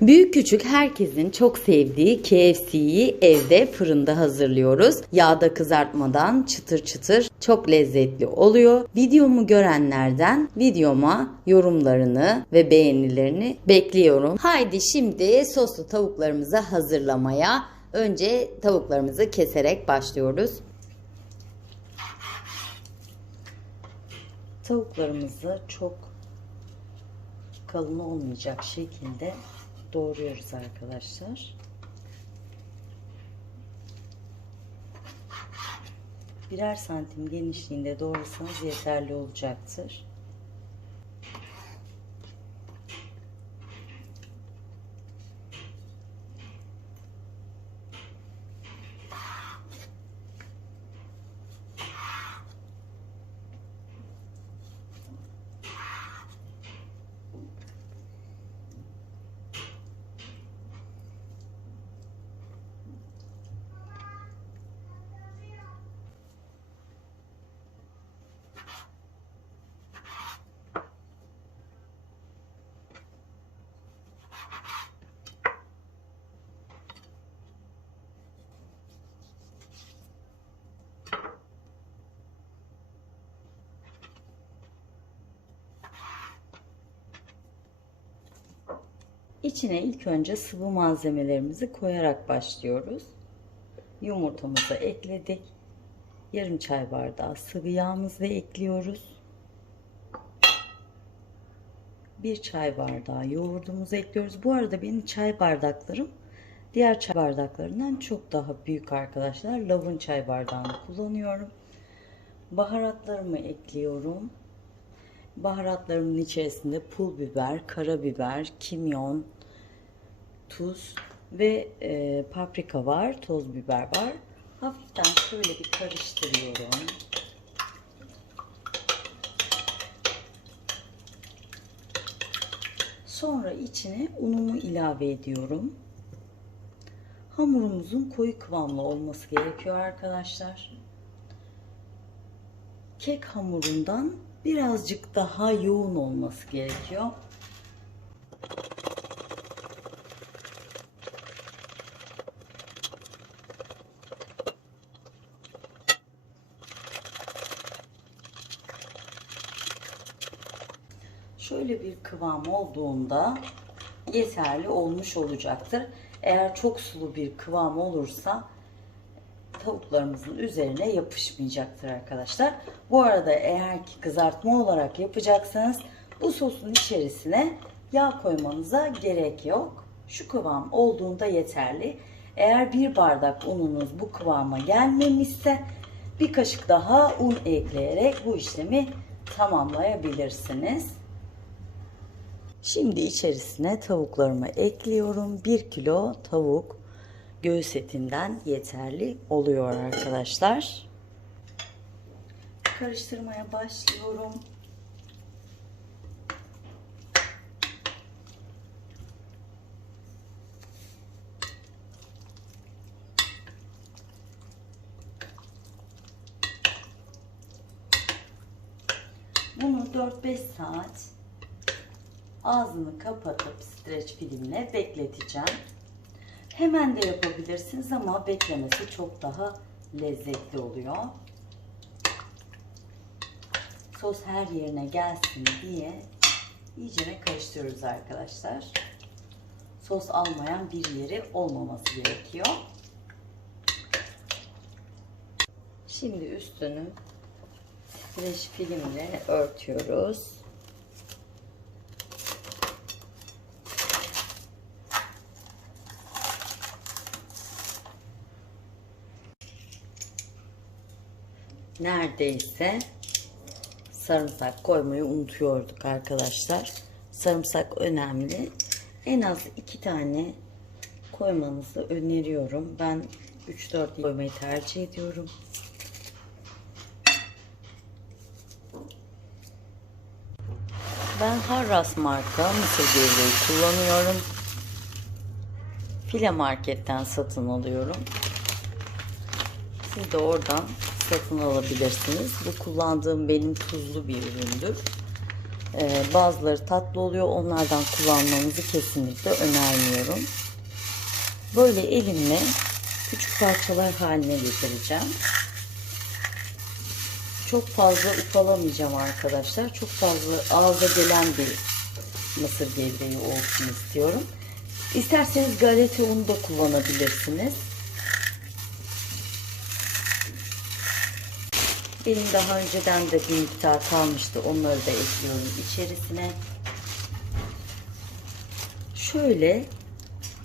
Büyük küçük herkesin çok sevdiği KFC'yi evde fırında hazırlıyoruz. Yağda kızartmadan çıtır çıtır çok lezzetli oluyor. Videomu görenlerden videoma yorumlarını ve beğenilerini bekliyorum. Haydi şimdi soslu tavuklarımızı hazırlamaya önce tavuklarımızı keserek başlıyoruz. Tavuklarımızı çok kalın olmayacak şekilde doğruyoruz arkadaşlar. Birer santim genişliğinde doğrasanız yeterli olacaktır. İçine ilk önce sıvı malzemelerimizi koyarak başlıyoruz. Yumurtamızı ekledik. Yarım çay bardağı sıvı yağımızı ekliyoruz. Bir çay bardağı yoğurdumuzu ekliyoruz. Bu arada benim çay bardaklarım diğer çay bardaklarından çok daha büyük arkadaşlar. Lavın çay bardağını kullanıyorum. Baharatlarımı ekliyorum. Baharatlarımın içerisinde pul biber, karabiber, kimyon, tuz ve e, paprika var, toz biber var. Hafiften şöyle bir karıştırıyorum. Sonra içine unumu ilave ediyorum. Hamurumuzun koyu kıvamlı olması gerekiyor arkadaşlar. Kek hamurundan birazcık daha yoğun olması gerekiyor. Şöyle bir kıvam olduğunda yeterli olmuş olacaktır. Eğer çok sulu bir kıvam olursa tavuklarımızın üzerine yapışmayacaktır arkadaşlar. Bu arada eğer ki kızartma olarak yapacaksanız bu sosun içerisine yağ koymanıza gerek yok. Şu kıvam olduğunda yeterli. Eğer bir bardak ununuz bu kıvama gelmemişse bir kaşık daha un ekleyerek bu işlemi tamamlayabilirsiniz. Şimdi içerisine tavuklarımı ekliyorum. 1 kilo tavuk göğüs etinden yeterli oluyor arkadaşlar. Karıştırmaya başlıyorum. Bunu 4-5 saat ağzını kapatıp streç filmle bekleteceğim. Hemen de yapabilirsiniz ama beklemesi çok daha lezzetli oluyor. Sos her yerine gelsin diye iyice karıştırıyoruz arkadaşlar. Sos almayan bir yeri olmaması gerekiyor. Şimdi üstünü streç filmle örtüyoruz. Neredeyse sarımsak koymayı unutuyorduk arkadaşlar. Sarımsak önemli. En az iki tane koymanızı öneriyorum. Ben 3-4 koymayı tercih ediyorum. Ben Harras marka mısır gevreği kullanıyorum. File marketten satın alıyorum. Siz de oradan satın alabilirsiniz. Bu kullandığım benim tuzlu bir üründür. Ee, bazıları tatlı oluyor. Onlardan kullanmanızı kesinlikle önermiyorum. Böyle elimle küçük parçalar haline getireceğim. Çok fazla ufalamayacağım arkadaşlar. Çok fazla ağza gelen bir mısır gevreği olsun istiyorum. İsterseniz galeta unu da kullanabilirsiniz. Benim daha önceden de bir miktar kalmıştı. Onları da ekliyorum içerisine. Şöyle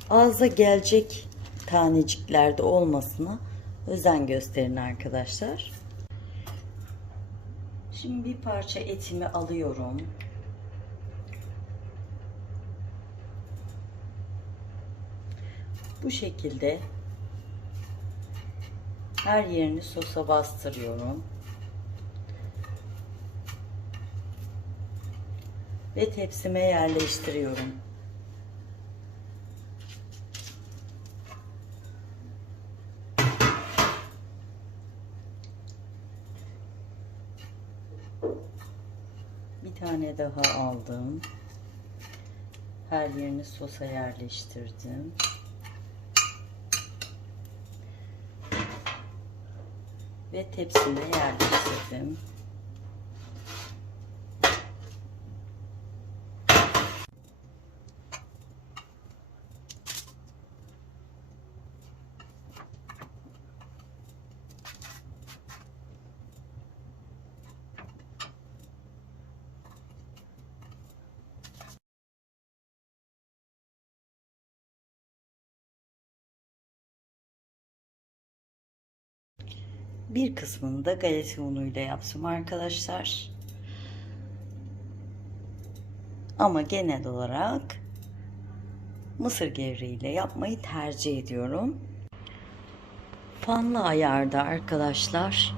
ağza gelecek taneciklerde olmasına özen gösterin arkadaşlar. Şimdi bir parça etimi alıyorum. Bu şekilde her yerini sosa bastırıyorum. Ve tepsime yerleştiriyorum. Bir tane daha aldım. Her yerini sosa yerleştirdim. Ve tepsime yerleştirdim. Bir kısmını da galeta unuyla yaptım arkadaşlar. Ama genel olarak mısır gevreğiyle yapmayı tercih ediyorum. Fanlı ayarda arkadaşlar.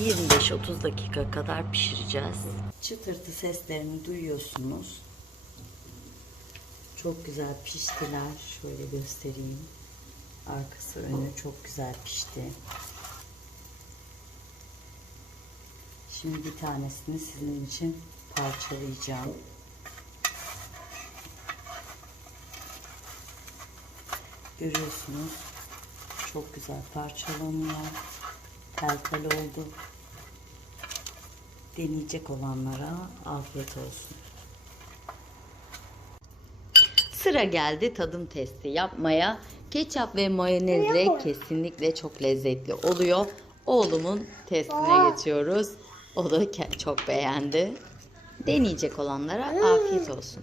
...25-30 dakika kadar pişireceğiz. Çıtırtı seslerini duyuyorsunuz. Çok güzel piştiler. Şöyle göstereyim. Arkası önü çok güzel pişti. Şimdi bir tanesini sizin için parçalayacağım. Görüyorsunuz. Çok güzel parçalanıyor. Tel tel oldu. Deneyecek olanlara afiyet olsun. Sıra geldi tadım testi yapmaya. Ketçap ve mayonezle kesinlikle çok lezzetli oluyor. Oğlumun testine geçiyoruz. O da çok beğendi. Deneyecek olanlara afiyet olsun.